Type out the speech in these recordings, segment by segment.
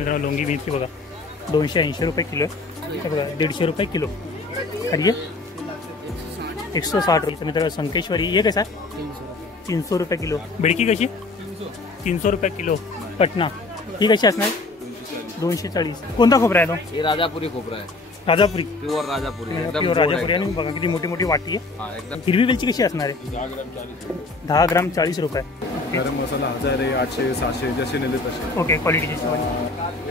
मित्रांनो लोंगी मिरची बघा 280 रुपये किलो आहे. हे बघा 150 रुपये किलो. आणि ये 160 रुपये. मित्रांनो संकेश्वरी ये कैसा 300 रुपये किलो. बेडकी कशी 300 रुपये किलो. पटना ही कशी असणार 240. कोणता खोबरा आहे तो? हे राजापुरी खोबरा आहे. Rajapuri pure Rajapuri pure Rajapuri. आणि बघा किती मोठी मोठी वाटी आहे. हिरवी वेलची कशी असणार आहे 10 ग्राम 40 रुपये. गरम मसाला 1000 आहे 800 700 जसे नेले तसे. ओके क्वालिटीची सवय.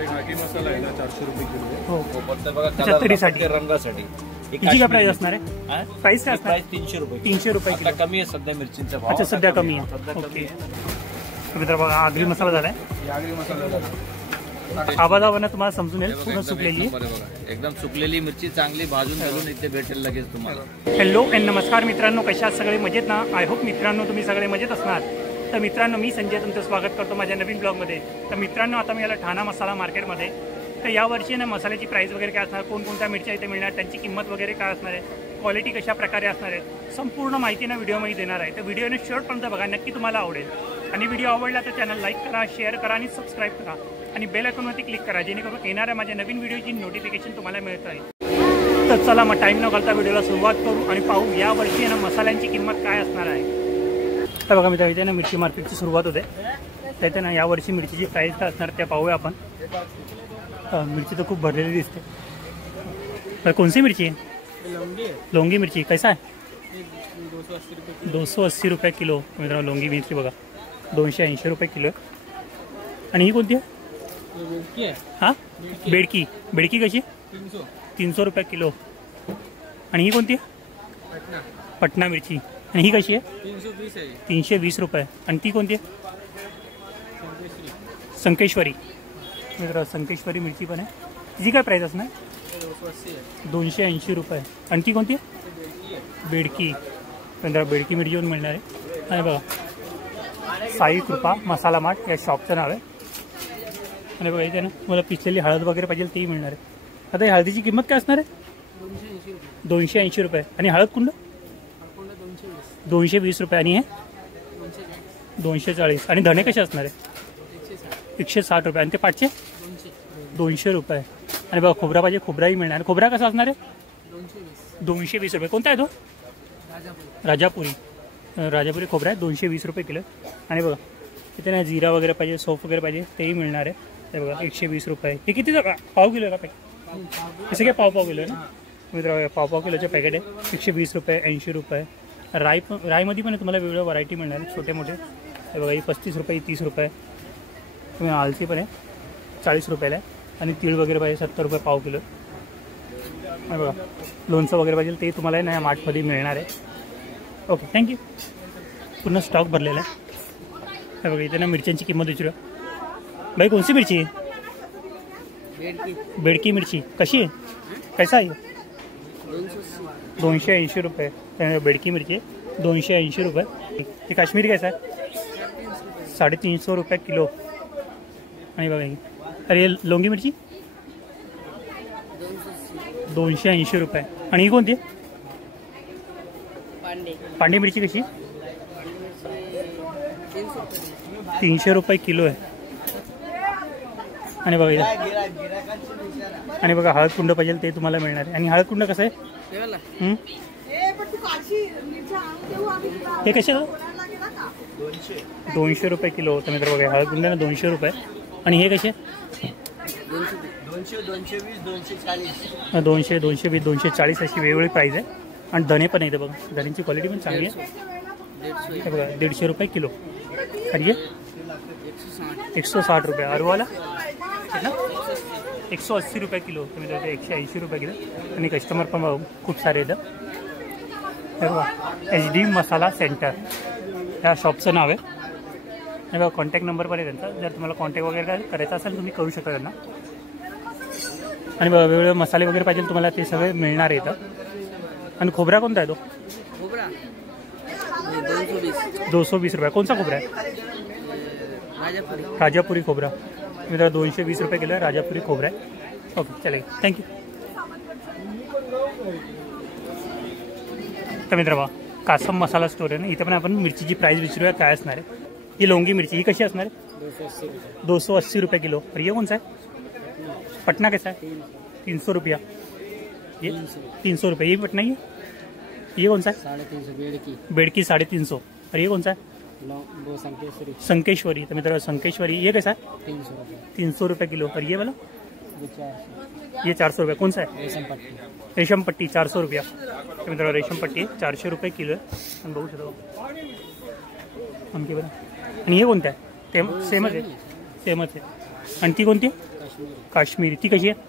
मॅगी मसाला आहे ना 400 रुपये किलो. हो फक्त बघा छत्रीसाठी रंगासाठी. हिची काय प्राइस असणार आहे? प्राइस काय असणार? 300 रुपये. 300 रुपये किलो. कमी आहे सध्या मिरचींचा भाव. अच्छा सध्या कमी आहे. ओके मित्र बघा आगरी मसाला झालाय. आगरी मसाला आवाजावरनं तुम्हाला समजून येईल पूर्ण सुकलेली एकदम सुकलेली मिरची चांगली भाजून घालून इथे भेटेल लगेच तुम्हाला. हॅलो अँड नमस्कार मित्रांनो, कशा आहात सगळे मजेत ना? आय होप मित्रांनो तुम्ही सगळे मजेत असणार. तर मित्रांनो मी संजय तुमचं स्वागत करतो माझ्या नवीन ब्लॉगमध्ये. तर मित्रांनो आता मी आला ठाणा मसाला मार्केटमध्ये. तर यावर्षी ना मसाल्याची प्राईस वगैरे काय असणार, कोणकोणत्या मिरच्या इथे मिळणार, त्यांची किंमत वगैरे काय असणार आहे, क्वालिटी कशा प्रकारे असणार आहे, संपूर्ण माहिती ना व्हिडिओमध्ये देणार आहे. तर व्हिडिओने शेवटपर्यंत बघा, नक्की तुम्हाला आवडेल. आणि व्हिडिओ आवडला तर चॅनल लाईक करा, शेअर करा आणि सबस्क्राईब करा आणि बेल आयकॉनवरती क्लिक करा, जेणेकरून येणाऱ्या माझ्या नवीन व्हिडिओची नोटिफिकेशन तुम्हाला मिळत आहे. तर चला मग टाईम न घालता व्हिडिओला सुरुवात करू आणि पाहू यावर्षी ना मसाल्यांची किंमत काय असणार आहे. तर बघा मित्रांनो इथे ना मिरची मार्केटची सुरुवात होते. तर इथे ना यावर्षी मिरचीची प्राईस काय असणार त्या पाहूया आपण. मिरची तर खूप भरलेली दिसते. तर कोणती मिरची आहे? लोंगी मिरची. कैसा आहे 280 रुपये किलो. मित्रांनो लोंगी मिरची बघा 280 रुपये किलो. आणि ही कोणती आहे? हां बेडकी. बेडकी कशी 300 रुपये किलो. आणि ही कोणती आहे? पटना मिरची. आणि ही कशी आहे 320 रुपये. आणि ती कोणती आहे? संकेश्वरी. मित्र संकेश्वरी मिरची पण आहे. तिची काय प्राईस असणार 280 रुपये. आणि ती कोणती आहे? बेडकी. मित्र बेडकी मिरची पण मिळणार आहे. आणि बघा साई कृपा मसाला मार्ट या शॉपचं नाव आहे. आणि बघा इथे ना मला पिचलेली हळद वगैरे पाहिजे तेही मिळणार आहे. आता ही हळदीची किंमत काय असणार आहे 280 रुपये. आणि हळद कुंड 220 रुपये. आणि हे 240. आणि धणे कसे असणार आहे 160 रुपये. आणि ते पाचशे 200 रुपये. आणि बघा खोबरा पाहिजे खोबराही मिळणार. खोबरा कसा असणार आहे 220 रुपये. कोणता आहे तो? राजापुरी. राजापुरी खोबरा आहे 220 रुपये किलो. आणि बघा इथे ना जिरा वगैरे पाहिजे सौफ वगैरे पाहिजे तेही मिळणार आहे. ते बघा 120 रुपये. हे किती पाव किलो आहे का पॅकेट? जसं काय पाव किलो आहे ना मित्र. पाव किलोचे पॅकेट आहे 120 रुपये 80 रुपये. राईमध्ये पण तुम्हाला वेगवेगळ्या व्हरायटी मिळणार आहे छोटे मोठे. हे बघा ही 35 रुपये 30 रुपये. तुम्ही आलसी पण आहे 40 रुपयाला आहे. आणि तीळ वगैरे पाहिजे 70 रुपये पाव किलो. आणि बघा लोणचं वगैरे पाहिजे ते तुम्हाला ना या मार्टमध्ये मिळणार आहे. Okay thank you. पूर्ण स्टॉक भरलेला आहे. हे बघा इथे ना मिरच्यांची किंमत विचारूया. भाई कोणती मिरची आहे? बेडकी मिरची. कशी आहे कैसा आहे? 280 रुपये. बेडकी मिरची आहे 280 रुपये. ती काश्मीरी कैसा आहे 350 रुपये किलो. आणि बघा अरे लोंगी मिरची 280 रुपये. आणि ही कोणती आहे? पांडे मिरची कशी 300 रुपये किलो आहे. आणि बघा आणि बघा हळद कुंड पाहिजे ते तुम्हाला मिळणार आहे. आणि हळद कुंड कसं आहे हे कसे 200 रुपये किलो. तर मित्र बघा हळद कुंड ना 200 रुपये. आणि हे कसे 200 220 240 अशी वेगवेगळी प्राईस आहे. आणि धणे पण आहे. बघा धण्यांची क्वालिटी पण चांगली आहे. हे बघा 150 रुपये किलो. आणि 160 रुपये. अरवाला 180 रुपये किलो. तुम्ही 180 रुपये किलो. आणि कस्टमर पण खूप सारे येतं. हे बघा HD मसाला सेंटर या शॉपचं नाव आहे. हे बघा कॉन्टॅक्ट नंबर पण आहे त्यांचा. जर तुम्हाला कॉन्टॅक्ट वगैरे करायचा असेल तुम्ही करू शकता त्यांना. आणि बघा वेगवेगळे मसाले वगैरे पाहिजे तुम्हाला ते सगळे मिळणार येतं. आणि खोबरा कोणता आहे तो? 220 रुपये. कोणता खोबरा आहे? राजापुरी खोबरा. मित्र 220 रुपये किलो आहे राजापुरी खोबरा आहे. ओके चलेल थँक्यू. तर मित्र बघा कासम मसाला स्टोर आहे ना. इथं पण आपण मिरचीची प्राईस विचारूया काय असणार आहे. ही लोंगी मिरची ही कशी असणार आहे 280 रुपये किलो. और ये कौन सा है पटना कैसा है? 300 रुपया। ये 300 रुपये। ये पटना ही है। ये कौन सा है? 350 बेडकी बेडकी 350। और ये कौन सा है? वो संकेश्वरी संकेश्वरी। तो मित्रों संकेश्वरी ये कैसा है? 300 रुपये 300 रुपये किलो। और ये वाला? वो 400 ये 400 रुपये। कौन सा है? रेशम पट्टी रेशम पट्टी 400 रुपया। तर मित्रांनो रेशम पट्टी 400 रुपये किलो आहे. आणि बघू शकतो आणखी बरं. आणि हे कोणतं आहे? ते सेमच आहे. सेमच आहे. आणि ती कोणती आहे? काश्मीरी. ती कशी आहे?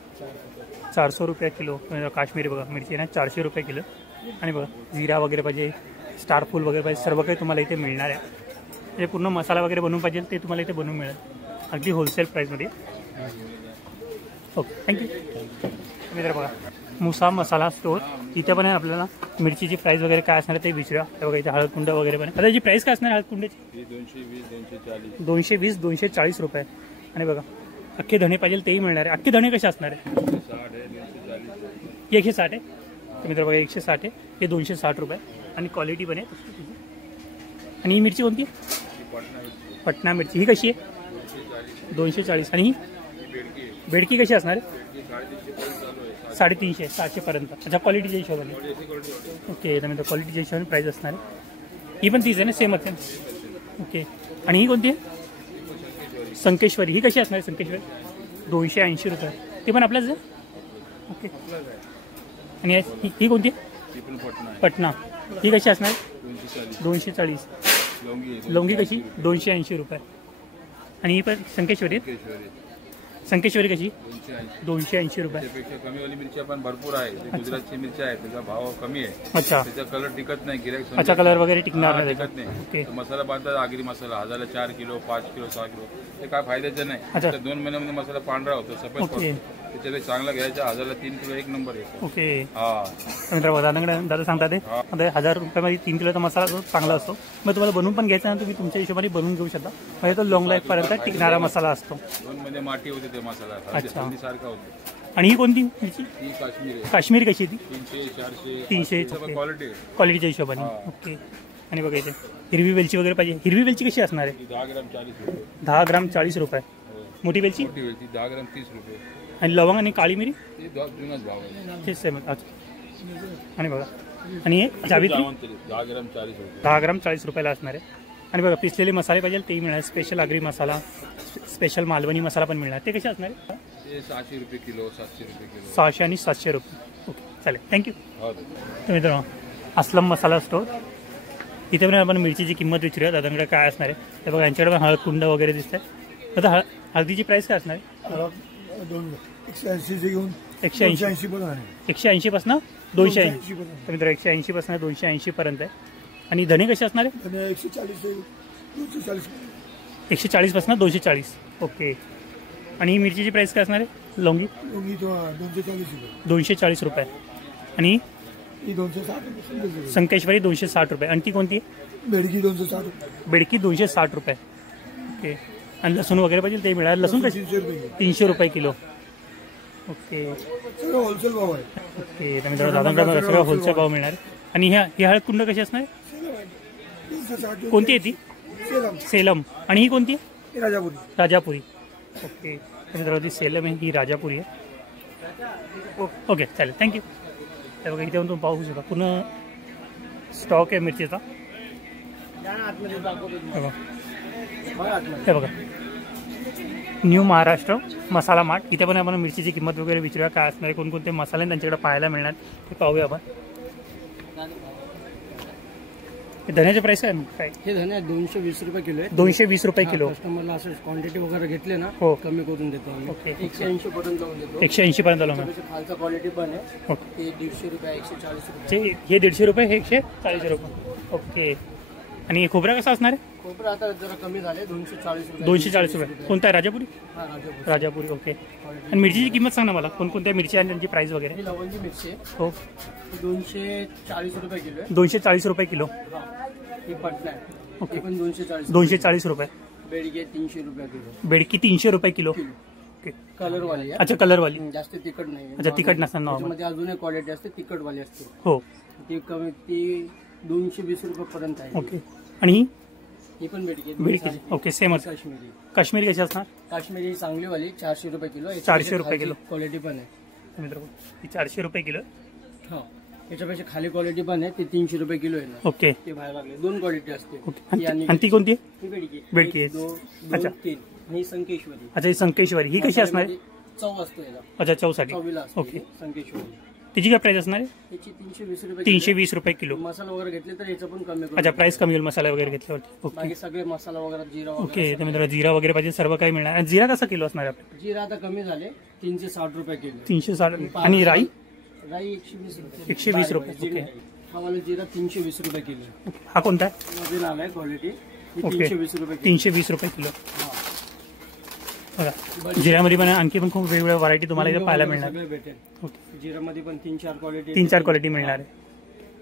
400 रुपये किलो. काश्मीरी बघा मिरची आहे ना 400 रुपये किलो. आणि बघा जिरा वगैरे पाहिजे, स्टारफुल वगैरे पाहिजे, सर्व काही तुम्हाला इथे मिळणार आहे. म्हणजे पूर्ण मसाला वगैरे बनवून पाहिजे ते तुम्हाला इथे बनवून मिळेल अगदी होलसेल प्राईसमध्ये. Okay thank you. मित्र बघा मुसा मसाला स्टोर. इथे पण आहे आपल्याला मिरचीची प्राईस वगैरे काय असणार ते विचारूया. हे बघा इथे हळद कुंड वगैरे पण आहे. आता याची प्राईस काय असणार हळद कुंडाची? 220 240 रुपये. आणि बघा अख्खे धणे पाहिजे तेही मिळणार आहे. अख्खे धणे कसे असणार आहे? 160 आहे. तर मित्र बघा 160 आहे. हे 260 रुपये. आणि क्वालिटी पण आहे. आणि ही मिरची कोणती? पटना मिरची. ही कशी आहे? 240. आणि ही बेडकी कशी असणार आहे? 350 700 पर्यंत. अच्छा क्वालिटीच्या हिशोबाने. ओके तर मित्र क्वालिटीच्या हिशोबाने प्राईस असणार आहे. ही पण तीच आहे ना सेमच आहे. ओके आणि ही कोणती आहे? संकेश्वरी. ही कशी असणार आहे संकेश्वरी? 280 रुपये. ती पण आपल्याच आहे. ओके आणि ही कोणती आहे? पटना. ही कशी असणार? 240. लवंगी कशी? 280 रुपये. आणि ही पण संकेश्वरी आहे. संकेश्वरी कशी? 280 रुपये. कमीवाली मिरची पण भरपूर आहे. गुजरातची मिरची आहे त्याचा भाव कमी आहे. अच्छा त्याचा कलर टिकत नाही. गिराईक अच्छा कलर वगैरे टिकणार नाही टिकत नाही. ओके तर मसाला बांधतात आगरी मसाला 1000 4 किलो 5 किलो 6 किलो ते काय फायद्याचं नाही. अच्छा. 2 महिन्यामध्ये मसाला पांढरा होतो सफेद ओके. पडतो. त्याच्यापेक्षा चांगला घ्यायचा 1000 3 किलो एक नंबर आहे. ओके हा मित्र दादाकडे दादा सांगतात आता 1000 रुपयामध्ये 3 किलोचा मसाला जो चांगला असतो. मग तुम्हाला बनवून पण घ्यायचा ना तुम्ही तुमच्या हिशोबाने बनवून घेऊ शकता. म्हणजे तो लॉंग लाईफ पर्यंत टिकणारा मसाला असतो. 2 महिने माटी होते ते मसाला अच्छा. सारखा होतो. आणि ही कोणती मिरची? ही काश्मीर आहे. काश्मीर कशी आहे ती? 300 400 300 क्वालिटी क्वालिटीच्या हिशोबाने. ओके आणि बघा इथे हिरवी वेलची वगैरे पाहिजे. हिरवी वेलची कशी असणार आहे? 10 ग्राम 40 रुपये. 10 ग्राम 40 रुपये. मोठी वेलची? मोठी वेलची 10 ग्राम 30 रुपये. आणि लवंग आणि काळी मिरी ते जुनाच भाव आहे. ते सेम. अच्छा आणि बघा आणि हे जावित्री 10 ग्राम 40 रुपये. 10 ग्राम 40 रुपयाला असणार आहे. आणि बघा पिसलेले मसाले पाहिजे तेही मिळणार. स्पेशल आगरी मसाला, स्पेशल मालवणी मसाला पण मिळणार. ते कसे असणार आहे? ते 600 रुपये किलो 700 रुपये किलो. 600 आणि 700 रुपये. ओके चालेल थँक्यू. हो तर मित्रांनो अस्लम मसाला स्टोर. इथे पण आपण मिरचीची किंमत विचारूया दादांकडे काय असणार आहे. तर बघा यांच्याकडे पण हळद कुंड वगैरे दिसत आहे. आता हळदीची प्राईस काय असणार आहे? 180 घेऊन 180 180 पासून 280. तर मित्र 180 पासून 280 पर्यंत आहे. आणि धणे कसे असणार आहे? 140 पासून 240. ओके आणि ही मिरचीची प्राईस काय असणार आहे? लवंगी 240 रुपये. आणि संकेश्वरी 260 रुपये. आणि ती कोणती आहे? बेडकी 260 बेडकी 260 रुपये. ओके आणि लसूण वगैरे पाहिजे ते मिळालं. लसूण कशी? 300 रुपये किलो. ओके होलसेल भाव आहे. ओके तर मित्रांनो दादांकडे सगळं होलसेल भाव मिळणार. आणि ही हळद कुंड कशी असणार? कोणती आहे ती? सेलम. आणि ही कोणती आहे? राजापुरी. ओके तर मित्रांनो ती सेलम आहे ही राजापुरी आहे. ओके चालेल थँक्यू. हे बघा इथे तुम्ही पाहू शकता पूर्ण स्टॉक आहे मिरचीचा. हे बघा न्यू महाराष्ट्र मसाला मार्ट. इथे पण आपण मिरचीची किंमत वगैरे विचारूया काय असणार, कोणकोणते मसाले त्यांच्याकडे पाहायला मिळणार ते पाहूया आपण. धन्याचे प्राइस काय? हे धने 220 रुपये किलो आहे. 220 रुपये किलो. कस्टमरला असं क्वांटिटी वगैरे घेतले ना हो कमी करून देतो आम्ही. ओके 180 पर्यंत लावून देतो. 180 पर्यंत लावून. खालचा क्वालिटी पण आहे. ओके ते 150 रुपये 140 रुपये. हे 150 रुपये हे 140 रुपये. ओके आणि खोबरा कसा असणार आहे? खोबरा आता जरा कमी झाले 240 रुपये. 240 रुपये. कोणता आहे? राजापुरी. हा राजापूर. राजापुरी. ओके आणि मिरचीची किंमत सांग ना मला, कोणकोणत्या मिरची आणि त्यांची प्राइस वगैरे. ही लवंगी मिरची आहे. हो 240 रुपये किलो आहे. 240 रुपये किलो. ही पटना आहे. ओके. पण 240. 240 रुपये. बेडगी 300 रुपये किलो. बेडकी 300 रुपये किलो. ओके कलर वाली आहे. अच्छा कलरवाली. जास्त तिखट नाही. अच्छा तिखट नसणार नॉर्मल. त्यामध्ये अजून एक क्वालिटी असते तिखट वाली असते. हो ती कमी ती 220 रुपये पर्यंत आहे. ओके आणि ही ही पण बेडगी बेडकीची ओके सेमच. काश्मीरी. काश्मीरी कशी असणार? काश्मीरी चांगली वाली 400 रुपये किलो. 400 रुपये किलो. क्वालिटी पण आहे मित्रांनो ही 400 रुपये किलो. हो. याच्यापेक्षा खाली क्वालिटी पण आहे, ती 300 रुपये किलो आहे ना. ओके ते बाहेर लागले. 2 क्वालिटी असते. ओके आणि ती कोणती आहे? ही बेडगी. बेडकी आहे. 2 अच्छा. 3 ही संकेश्वरी. अच्छा ही संकेश्वरी ही कशी असणार आहे? चव असतो याला. अच्छा चौसाठी. चवीला असते ओके. संकेश्वरी. तिची काय प्राइस असणार आहे? याची 320 रुपये. 320 रुपये किलो. मसाला वगैरे घेतले तर याचं पण कमी करू. अच्छा प्राइस कमी होईल मसाला वगैरे घेतल्यावरती. ओके बाकी सगळे मसाला वगैरे जिरा ओके वगैरे तर मित्रांनो जिरा वगैरे पाहिजे सर्व काही मिळणार. आणि जिरा कसा किलो असणार आहे आपल्याला? जिरा आता कमी झाले 360 रुपये किलो. 360 आणि राई राई 120 रुपये. 120 रुपये. ओके हा वाला जिरा 320 रुपये किलो. हा कोणता आहे? मध्ये आलाय क्वालिटी. ही ओके 320 रुपये किलो. 320 रुपये किलो. बघा जिऱ्यामध्ये पण आणखी पण खूप वेगवेगळ्या व्हरायटी तुम्हाला इथे पाहायला मिळणार. सगळे भेटेल. ओके जिरामध्ये पण 3-4 क्वालिटी. 3-4 क्वालिटी मिळणार आहे.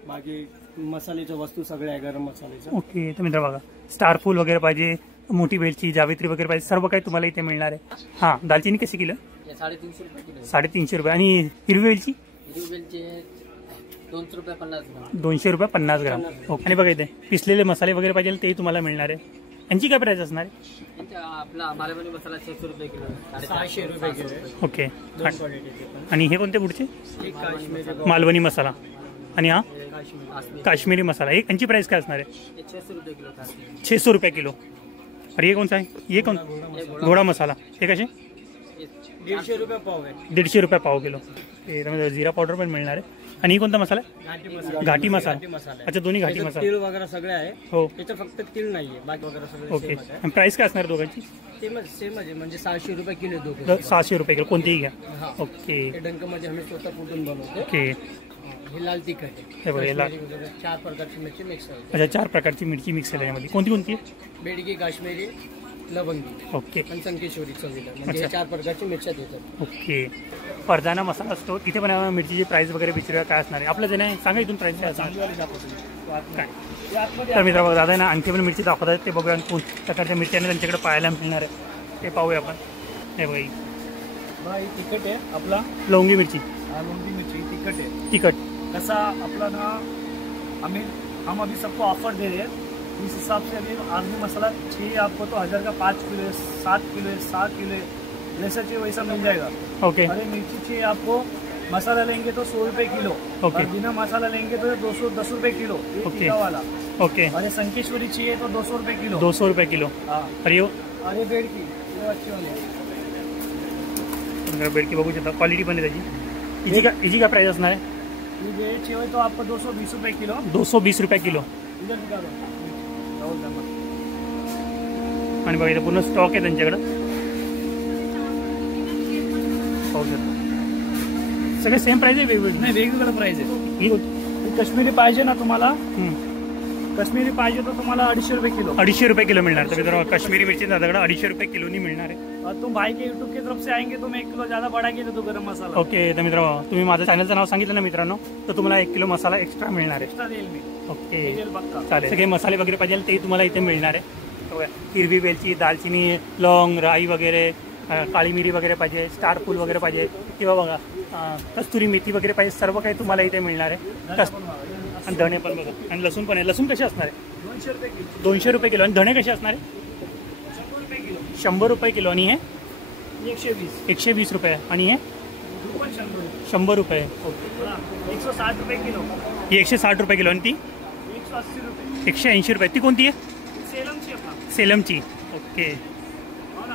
बाकी मसाल्याच्या वस्तू सगळ्या आहे गरम मसाल्याच्या. ओके तर मित्र बघा स्टारफुल वगैरे पाहिजे, मोठी वेलची, जावित्री वगैरे पाहिजे, सर्व काही तुम्हाला इथे मिळणार आहे. हां दालचिनी कशी किलो? 350 रुपये किलो. 350 रुपये. आणि हिरवी वेलची? हिरवी वेलची 200 रुपये 50 ग्राम. 200 रुपये 50 ग्राम. ओके आणि बघा इथे पिसलेले मसाले वगैरे पाहिजे तेही तुम्हाला मिळणार आहे. यांची काय प्राइस असणार आहे? आपला मालवणी मसाला 600 रुपये किलो. 600 रुपये किलो. ओके 2 क्वालिटीचे पण. आणि हे कोणते पुढचे? एक काश्मीरी मालवणी मसाला आणि हा काश्मीरी. काश्मीरी मसाला. एक यांची प्राइस काय असणार आहे? 600 रुपये किलो. 600 रुपये किलो. अरे ये कौन सा है? ये कौन? घोड़ा मसाला. हे कसे? 150 रुपये पाव आहे. 150 रुपये पाव किलो. हे त्यामध्ये जिरा पावडर पण मिळणार आहे. आणि ही कोणता मसाला आहे? घाटी मसाला. घाटी मसाला. घाटी मसाला. अच्छा दोन्ही घाटी त्याच्यात मसाला. तीळ वगैरे सगळे आहे. हो त्याचं फक्त तीळ नाहीये, बाकी वगैरे सगळे ओके. सेमच आहे. आणि प्राइस काय असणार दोघांची? सेम आहे म्हणजे 600 रुपये किलो दोघे. 600 रुपये किलो कोणतीही घ्या. हा. ओके हे डंकमध्ये आम्ही स्वतः कुटून बनवतो. ओके हे लाल तिखट आहे. हे बघा, हे लाल. काश्मीरी वगैरे 4 प्रकारची मिरची मिक्स आहे. अच्छा 4 प्रकारची मिरची मिक्स आहे त्याच्यामध्ये. कोणती कोणती आहे? बेडगी, काश्मीरी, लवंगी ओके आणि संकेश्वरी चवीला. म्हणजे हे 4 प्रकारची मिरच्या देतात. ओके. फरदाना मसाला असतो इथे पण मिरचीची प्राइस वगैरे विचारूया काय असणार आहे आपलं जे नाही सांगा इथून प्राइस काय असणार काय. तर मित्र बघा दादा ना आणखी पण मिरची दाखवत आहेत ते बघूया. कोण प्रकारच्या मिरच्याने त्यांच्याकडे पाहायला मिळणार आहे ते पाहूया आपण. हे बघा ही ही तिखट आहे आपला. लवंगी मिरची लौंगी मिर्ची तिखट है. तिखट. कैसा अपना ना हम अभी सबको ऑफर दे रहे हैं. इस हिसाब से अभी आर्मी मसाला चाहिए आपको तो 1000 का 5 किलो है, 7 किलो है, 6 किलो है, जैसा चाहिए वैसा मिल जाएगा. ओके हरी मिर्ची चाहिए आपको, मसाला लेंगे तो 100 रुपये किलो. ओके. और बिना मसाला लेंगे तो 210 रुपये किलो. ये ओके. टीका वाला. ओके अरे संकेश्वरी चाहिए तो 200 रुपये किलो. 200 रुपये किलो. हाँ. अरे यो अरे बेड की ये अच्छी वाली आहे. बेडकी बघू शकता क्वालिटी पण आहे त्याची. हिची काय प्राइस असणार आहे? ये चाहिए तो आपको 220 रुपये किलो. 220 रुपये किलो. इधर दिखा दो. आणि बघा इथं पूर्ण स्टॉक आहे त्यांच्याकडं पाहू शकता. सगळे सेम प्राइस आहे वेगवेगळे? नाही वेगवेगळं प्राइस आहे. ही ही काश्मीरी पाहिजे ना तुम्हाला, काश्मीरी पाहिजे तो तुम्हाला 250 रुपये किलो. 250 रुपये किलो मिळणार. तर मित्रांनो काश्मीरी मिरची दादाकडे 250 रुपये किलोनी मिळणार आहे. और तुम भाई के यूट्यूब की तरफ से आएंगे तो मैं 1 किलो ज्यादा बढ़ा के दे दूं गरम मसाला. ओके तर मित्रांनो तुम्ही माझं चॅनलचं नाव सांगितलं ना मित्रांनो तर तुम्हाला 1 किलो मसाला एक्स्ट्रा मिळणार आहे. एक्स्ट्रा देईल मी. ओके देईल पक्का. चालेल. सगळे मसाले वगैरे पाहिजे ते तुम्हाला इथे मिळणार आहे. बघा, हिरवी वेलची, दालचिनी, लवंग, राई वगैरे, काळी मिरी वगैरे पाहिजे, स्टार फूल वगैरे पाहिजे किंवा बघा कस्तुरी मेथी वगैरे पाहिजे सर्व काही तुम्हाला इथे मिळणार आहे. आणि धणे पण बघा आणि लसूण पण आहे. लसूण कसे असणार आहे? 200 रुपये किलो. 200 रुपये किलो. आणि धणे कसे असणार आहे? 100 रुपये किलो. 100 रुपये किलो. आणि हे 120. 120 रुपये. आणि हे पण 100 रुपये. 100 रुपये. ओके. 160 रुपये किलो. ही 160 रुपये किलो. आणि ती 180 रुपये. 180 रुपये. ती कोणती आहे? सेलम से अपना. सेलमची. ओके और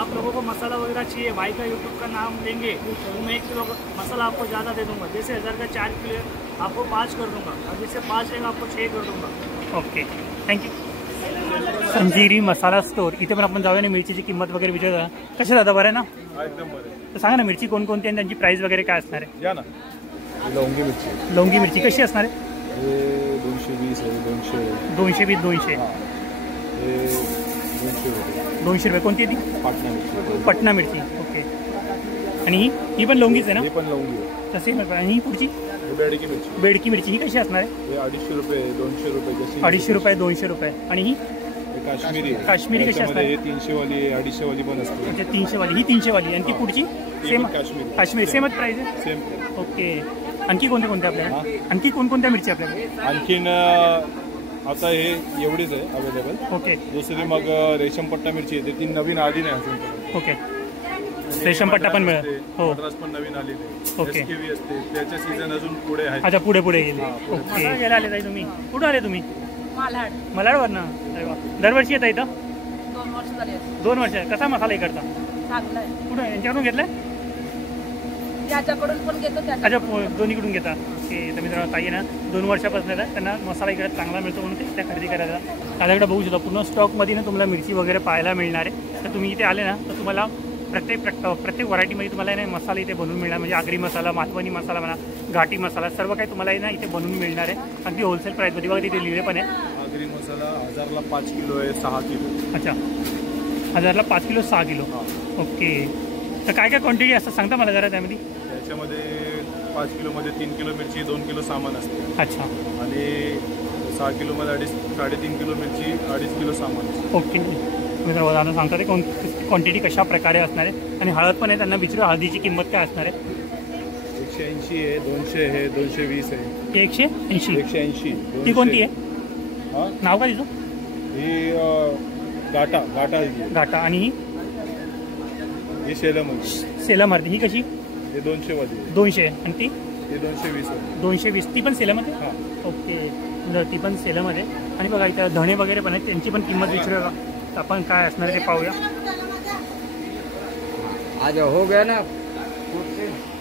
आप लोगों को मसाला वगैरह चाहिए, भाई का यूट्यूब का नाम लेंगे तो मैं 1 किलो मसाला आपको ज़्यादा दे दूंगा. जैसे 1000 का 4 किलो है आपको 5 कर दूंगा, और जैसे 5 रहेगा आपको 6 कर दूंगा. Okay thank you. Sanjiri masala store इथे पण आपण जाऊया ना मिरचीची किंमत वगैरे विचारूया. कशा दादा बरं आहे ना? एकदम बरं. तर सांगा ना मिरची कोणकोणती आणि त्यांची प्राइस वगैरे काय असणार आहे? या ना लवंगी मिरची लवंगी मिरची कशी असणार आहे? हे 220 आहे. 200 220 200. हे 200 रुपये. 200 रुपये. कोणती आहे ती? पाटणा मिरची. पटना मिरची. ओके. आणि ही पण लवंगीच आहे हे ना? पण लवंगी आहे. तसे आणि ही पुढची हे बेडकी मिरची. बेडकी मिरची ही कशी असणार आहे? हे 250 रुपये 200 रुपये जशी. 250 रुपये 200 रुपये. आणि ही हे काश्मीरी आहे. काश्मीरी कशी असणार? त्याच्यामध्ये हे 300 वाली आहे, 250 वाली पण असते. म्हणजे 300 वाली. ही 300 वाली. आणि ती पुढची सेम काश्मीरी. काश्मीरी सेमच प्राइस आहे. सेम. ओके. आणखी कोणत्या कोणत्या आपल्याकडे? आणखी कोणकोणत्या मिरची आपल्याकडे? आणखीन आता हे एवढीच आहे अवेलेबल. ओके दुसरी मग रेशमपट्टा मिरची येते, ती नवीन आली नाही अजून. ओके. रेशमपट्टा पण मिळेल. हो. मद्रास पण नवीन आली नाही. ओके. SKV असते, त्याचे सीझन अजून पुढे आहे. अच्छा, पुढे पुढे गेले. हा, पुढे. ओके. गेला आले ताई तुम्ही? कुठं आले तुम्ही? मालाड मलाडवरनं. अरे वा. दरवर्षी येता इथं? 2 वर्ष झाले. 2 वर्ष. कसा मसाला इकडचा? चांगलं आहे. कुठं यांच्याकडून घेतलाय? त्याच्याकडून पण घेतो अच्छा, दोन्हीकडून घेता. ओके. तर मित्रांनो, ताई आहे ना 2 वर्षापासून येतात, त्यांना मसाला इकडे चांगला मिळतो म्हणून ते त्या खरेदी करायला. माझ्याकडे बघू शकता पूर्ण स्टॉकमध्ये ना तुम्हाला मिरची वगैरे पाहायला मिळणार आहे. तर तुम्ही इथे आले ना तर तुम्हाला प्रत्येक व्हरायटीमध्ये तुम्हाला ना मसाला इथे बनवून मिळणार. म्हणजे आगरी मसाला, मालवणी मसाला म्हणा, घाटी मसाला, सर्व काही तुम्हाला ना इथे बनवून मिळणार आहे. अगदी होलसेल प्राईसमध्ये. बघा तिथे लिहिले पण आहे. आगरी मसाला 1000ला 5 किलो आहे, 6 किलो. अच्छा, 1000ला 5 किलो, 6 किलो. ओके. तर काय काय क्वांटिटी असतं सांगता मला जरा त्यामध्ये? त्याच्यामध्ये 5 किलोमध्ये 3 किलो मिरची, 2 किलो सामान असते. अच्छा. आणि 6 किलोमध्ये 3.5 किलो मिरची, 2.5 किलो सामान असते. ओके. मी तर दादा सांगता ते क्वांटिटी कशा प्रकारे असणार आहे. आणि हळद पण आहे, त्यांना विचारू हळदीची किंमत काय असणार आहे? 180 आहे, 200 आहे, 220 आहे. 180. 180. ती कोणती आहे? हां, नाव काय तिचं? ही गाटा हळदी आहे. घाटा. आणि ही सेलम सेलम हळदी. ही कशी? हे 200 वाली आहे. 200. आणि ती? हे 220 आहे. 220. ती पण सेलमध्ये? हां. ओके. ती पण सेलमध्ये. आणि बघा इथं धणे वगैरे पण आहेत, त्यांची पण किंमत विचारूया. तर आपण काय असणार आहे ते पाहूया. आज हो गया ना.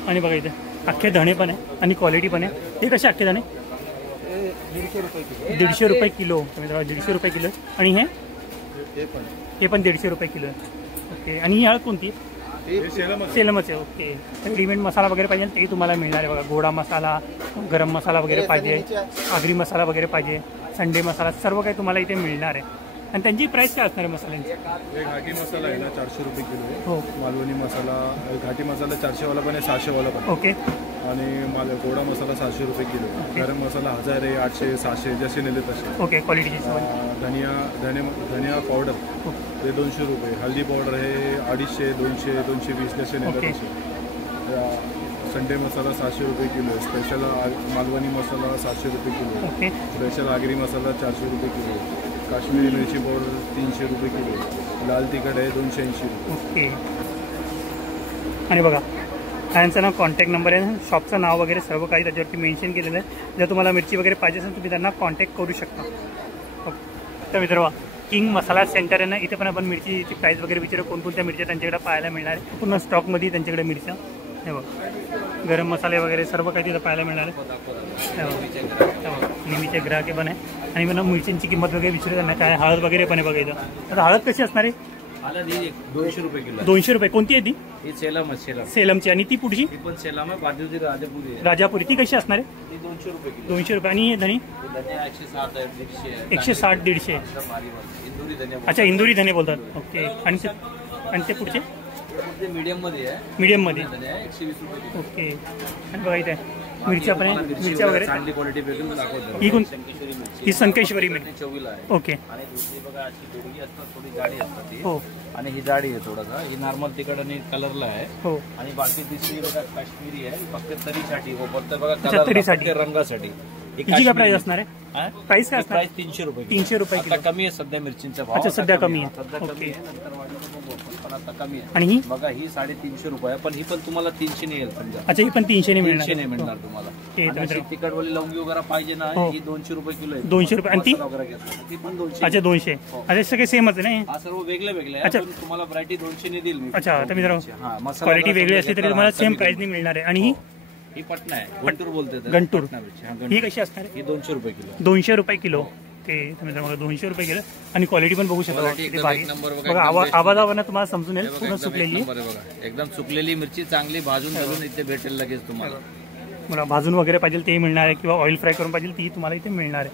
आणि बघा इथे अख्खे धणे पण आहे आणि क्वालिटी पण आहे. हे कसे अख्खे धणे? 150 रुपये किलो. 150 रुपये किलो. आणि हे पण 150 रुपये किलो आहे. ओके. आणि ही हळद कोणती? हे सेलम आहे. सेलमच आहे. ओके. रेडीमेड मसाला वगैरे पाहिजे तेही तुम्हाला मिळणार आहे. बघा गोडा मसाला, गरम मसाला वगैरे पाहिजे, आगरी मसाला वगैरे पाहिजे, संडे मसाला, सर्व काही तुम्हाला इथे मिळणार आहे. आणि त्यांची प्राईस काय असणार आहे मसाल्यांची? हे घाटी मसाला आहे ना 400 रुपये किलो आहे. हो. मालवणी मसाला, घाटी मसाला 400 वाला पण आहे, 600 वाला पण आहे. ओके. आणि गोडा मसाला 700 रुपये किलो आहे. गरम मसाला 1000 आहे, 800, 600 जसे नेले तसे. ओके. क्वालिटीची धनिया पावडर ते 200 रुपये. हल्दी पावडर आहे 250, 200, 220 जसे नेले तसे. संडे मसाला 700 रुपये किलो आहे. स्पेशल मालवणी मसाला 700 रुपये किलो आहे. ओके. स्पेशल आगरी मसाला 400 रुपये किलो आहे. काश्मीरी मिरची पावडर 300 रुपये किलो आहे. लाल तिखट आहे 280 रुपये. ओके. आणि बघा यांचा ना कॉन्टॅक्ट नंबर आहे, शॉपचं नाव वगैरे सर्व काही त्याच्यावरती मेन्शन केलेलं आहे. जर तुम्हाला मिरची वगैरे पाहिजे असेल तुम्ही त्यांना कॉन्टॅक्ट करू शकता. ओके. तर मित्र किंग मसाला सेंटर आहे ना, इथे पण आपण मिरचीची प्राईस वगैरे विचारू कोणकोणत्या मिरच्या त्यांच्याकडे पाहायला मिळणार आहे. पूर्ण स्टॉकमध्ये त्यांच्याकडे मिरच्या हे बघ, गरम मसाले वगैरे सर्व काही तिथं पाहायला मिळणार आहे. नेहमीचे ग्राहक पण आहे. आणि मला मिरच्यांची किंमत वगैरे विचारू त्यांना काय. हळद वगैरे पण आहे बघा इथं. आता हळद कशी असणार आहे? हळद ही 200 रुपये किलो. 200 रुपये. कोणती आहे ती? ही सेलम. सेलमची. आणि ती पुढची? ही पण सेलम आहे, बाजूची राजापुरी आहे. राजापुरी. ती कशी असणार आहे? ही 200 रुपये किलो. 200 रुपये. आणि हे धनी? धनिया 160 आहे, 150 160, 150. इंदुरी धनिया. अच्छा, इंदुरी धने बोलतात. ओके. आणि ते पुढचे? मीडियम मध्ये आहे. मीडियम मध्ये. धनिया 120 रुपये किलो. ओके. आणि बघा इथे मिरच्या पण आहे, मिरच्या वगैरे. चांगली क्वालिटी भेटून दाखवतो. ही कोण? संकेश्वरी मिरची. ही संकेश्वरी मिरची. चवीला आहे. ओके. आणि दुसरी बघा अशी दोडी असतात, थोडी जाडी असतात ती. हो. आणि ही जाडी आहे थोडासा. ही नॉर्मल तिखट आणि कलरला आहे. हो. आणि बाकी तिसरी बघा काश्मीरी आहे, फक्त तरीसाठी वापरतात बघा. अच्छा, तरीसाठी. फक्त रंगासाठी. हिची काय प्राइस असणार आहे? प्राइस काय असणार? प्राइस 300 रुपये. 300 रुपये आता किलो. कमी आहे सध्या मिरचींचा भाव. अच्छा, सध्या कमी आहे. सध्या कमी ओके. आहे, नंतर वाढेल पण आता कमी आहे. आणि ही? बघा ही 350 रुपये आहे, पण ही पण तुम्हाला 300 नाही येईल समजा. अच्छा, ही पण 300 ने मिळणार. 300 नाही मिळणार तुम्हाला. ते आणि अशी तिखटवाली लवंगी वगैरे पाहिजे ना, हो. ही 200 रुपये किलो आहे. 200 रुपये. आणि ती? मसाला वगैरे घेतला ती पण 200. अच्छा, 200. हो. अच्छा, सगळे सेमच आहे ना? हा सर्व वेगळे वेगळे आहे. अच्छा. पण तुम्हाला व्हरायटी 200 ने देईल मी. अच्छा, तर मित्रांनो हा, मसाला क्वालिटी वगैरे वेगळी असली तरी घेतला तुम्हाला ना, सेम कमी प्राइसने मिळणार आहे. आणि ही? ही पटना आहे, गंटूर बोलते त्याला. गंटूर. पटना मिरची. हा, ही गंटूर. कशी असणार आहे? ही 200 रुपये किलो. 200 रुपये किलो. ते मित्रांनो 200 रुपये किलो. आणि क्वालिटी पण बघू शकता क्वालिटी किती एकदम भारी. एक नंबर बघा, बघा एकदम आवाजावरनं तुम्हाला समजून येईल हे बघा, पूर्ण एकदम एक सुकलेली. नंबर आहे बघा. एकदम सुकलेली मिरची चांगली भाजून घालून इथे भेटेल लगेच तुम्हाला. मला भाजून वगैरे पाहिजे तेही मिळणार आहे, किंवा ऑइल फ्राय करून पाहिजे ती तुम्हाला इथे मिळणार आहे.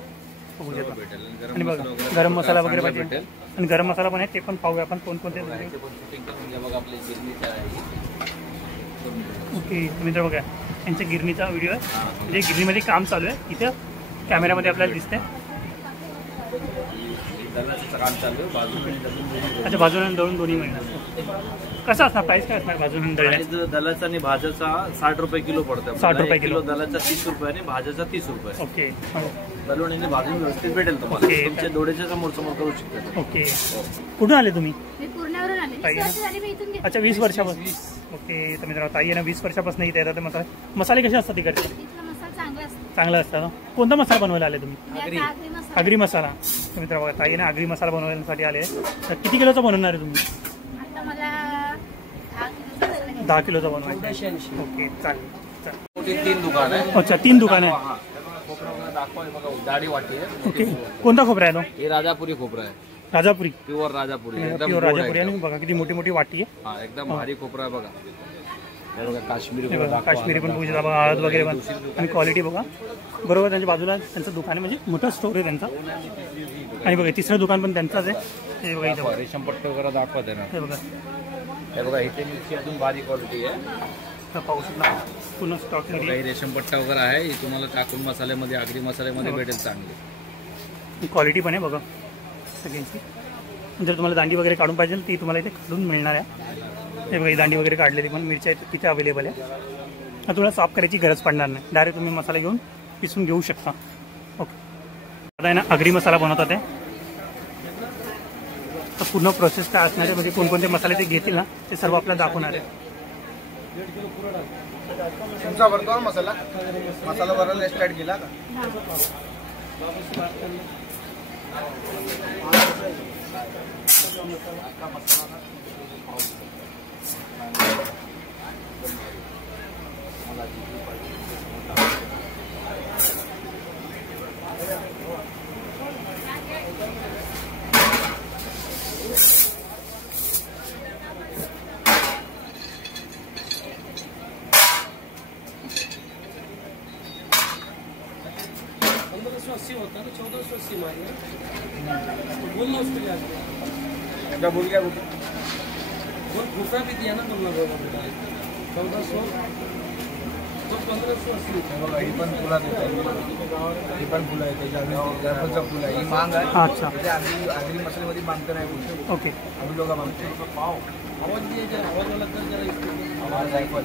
बघू शकता. भेटेल. आणि गरम बघा गरम मसाला वगैरे चांगला पाहिजे. भेटेल. आणि गरम मसाला पण आहे, ते पण पाहूया आपण कोणकोणते. इथे पण शूटिंग करून घ्या बघा, आपली गिरणीच्या आहे. ओके. मित्र बघा यांच्या गिरणीचा व्हिडिओ आहे, म्हणजे गिरणीमध्ये काम चालू आहे. इथं कॅमेऱ्यामध्ये आपल्याला दिसतंय. दलाचं काम चालू आहे, बाजूला आणि दलून दोन्ही. अच्छा, भाजून दळून दोन्ही मिळणार. कसं असणार प्राइस काय असणार भाजून दळण्याचं? प्राइस दलाचा आणि भाज्याचा 60 रुपये किलो पडतं. 60 रुपये किलो. दलाचा 30 रुपये आणि भाज्याचा 30 रुपये. ओके. तळून आणि भाजून व्यवस्थित भेटेल तुम्हाला. ओके. तुमच्या डोळ्याच्या समोर समोर करू शकता. ओके. कुठून आले तुम्ही? मी पुण्यावरून आले. ताई 20 वर्ष झाली मी इथून घेते. अच्छा 20 वर्षापासून. ओके. तर मित्रांनो ताई आहे ना 20 वर्षापासून इथे येतात. मसाले मसाले कसे असतात तिकडचे? इथला मसाला चांगला असतो. चांगलं असतं ना. कोणता मसाला बनवायला आले तुम्ही? मी आता आगरी मसाला. आगरी मसाला. तर मित्र बघा ताई ना आगरी मसाला बनवण्यासाठी आले. तर किती किलोचा बनवणार आहे तुम्ही? आता मला 10 किलोचा मसाला घ्यायचा. 10 किलोचा बनवायचा. ओके चालेल. मोठी 3 दुकान आहे. अच्छा 3 दुकान आहे. हा. खोबरा वगैरे दाखवा हे बघा जाडी वाटी आहे. ओके. कोणता खोबरा आहे तो? हे राजापुरी खोबरा आहे. राजापुरी. प्युअर राजापुरी एकदम प्युअर गोड राजापुरी आहे आणि बघा किती मोठी मोठी वाटी आहे. हा एकदम भारी खोबरा आहे बघा. हे बघा काश्मीरी हे खोबरा बघा दाखवा. काश्मीरी पण बघू शकता बघा हळद वगैरे पण आणि क्वालिटी बघा. बरोबर त्यांच्या बाजूला त्यांचं दुकान आहे म्हणजे मोठं स्टोर आहे त्यांचा. आणि बघा तिसरं दुकान पण त्यांचंच आहे. हे बघा इथं दाखवा, रेशम पट्टे वगैरे दाखवा त्यांना. हे बघा हे बघा इथे मिरची अजून भारी क्वालिटी आहे. तर पाहू शकता पूर्ण स्टॉकमध्ये काही रेशम पट्टा वगैरे आहे. हे तुम्हाला टाकून मसाल्यामध्ये आगरी मसाल्यामध्ये भेटेल चांगली. क्वालिटी पण आहे बघा सगळ्यांची. जर तुम्हाला दांडी वगैरे काढून पाहिजे ती तुम्हाला इथे काढून मिळणार आहे. हे बघा ही दांडी वगैरे काढलेली पण मिरच्या तिथे अवेलेबल आहे. तुम्हाला साफ करायची गरज पडणार नाही. डायरेक्ट तुम्ही मसाला घेऊन पिसून घेऊ शकता. ओके. आता आहे ना आगरी मसाला बनवतात आहे. तर पूर्ण प्रोसेस काय असणार आहे म्हणजे कोणकोणते मसाले ते घेतील ना ते सर्व आपल्याला दाखवणार आहे. तुमचा भरतो मसाला मसाला भरायला स्टार्ट केला का? क्या बोल क्या दूसरा भी दिया ना तुमने 1400 तो 1580 बघा ही पण फुला देतो. ही पण फुलं आहे त्याच्या जायफळचं फुल आहे. ही मांग आहे. अच्छा म्हणजे आगरी मसाल्यामध्ये मागतं नाही बोलतो. ओके. आम्ही लोक मागतो पाव आवाज द्यायचा आवाज वाला तर जरा आवाज जायफळ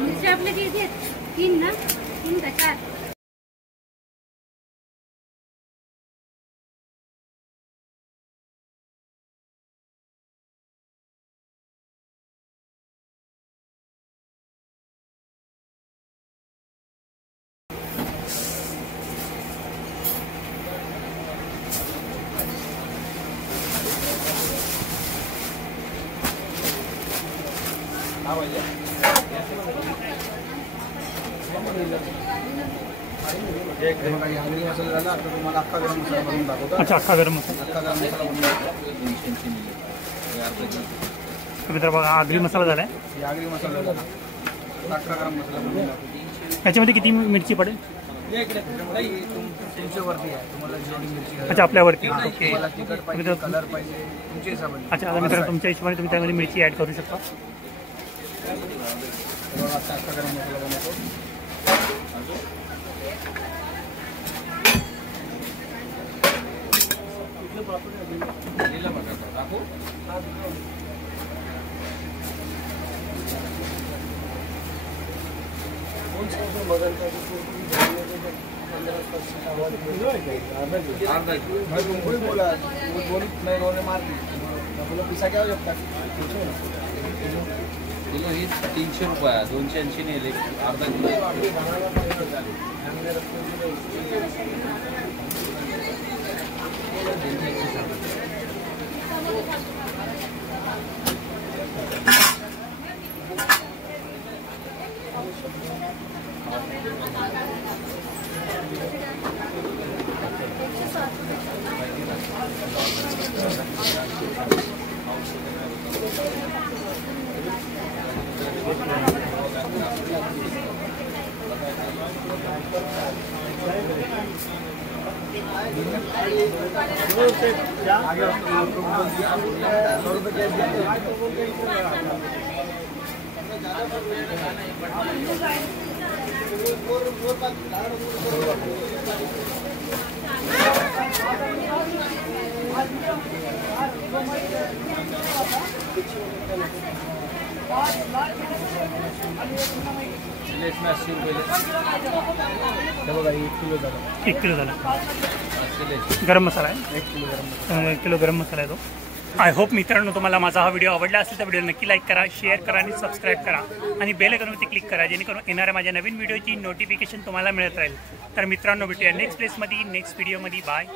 मिरची आपले किती आहेत? 3 ना? 3 का 4? आगरी मसाला झाला. आता तुम्हाला अख्खा गरम मसाला बनवून दाखवतो. अच्छा अख्खा गरम मसाला. अख्खा गरम मसाला बनवून तर मित्र बघा आगरी मसाला झाला आहे. ही आगरी मसाला झाला. अख्खा गरम मसाला बनवून दाखवतो. याच्यामध्ये किती मिरची पडेल? 300 वरती आहे. तुम्हाला जेवढी मिरची आहे. अच्छा आपल्यावरती. ओके. तुम्हाला तिखट पाहिजे कलर पाहिजे तुमच्या हिशोबाने. अच्छा आता मित्रांनो तुमच्या हिशोबाने तुम्ही त्यामध्ये मिरची ॲड करू शकता. आता अख्खा गरम मसाला बनवतो. बोला दोन नाही मारली बोला पिसा क्या हो जब तक किलो ही 300 रुपये आहे. 280 नेले अर्धा किलो. चिल्ले इसमें 80 रुपये हे बघा 1 किलो झाला 1 किलो झाला. चिल्ले गरम मसाला आहे. 1 किलो गरम 1 किलो गरम मसाला आहे तो. आय होप मित्रांनो तुम्हाला माझा हा व्हिडिओ आवडला असेल तर व्हिडिओ नक्की लाईक करा, शेअर करा आणि सबस्क्राईब करा आणि बेल आयकॉनवरती क्लिक करा जेणेकरून येणाऱ्या माझ्या नवीन व्हिडिओची नोटिफिकेशन तुम्हाला मिळत राहील. तर मित्रांनो भेटूया नेक्स्ट प्लेसमध्ये नेक्स्ट व्हिडिओमध्ये. बाय.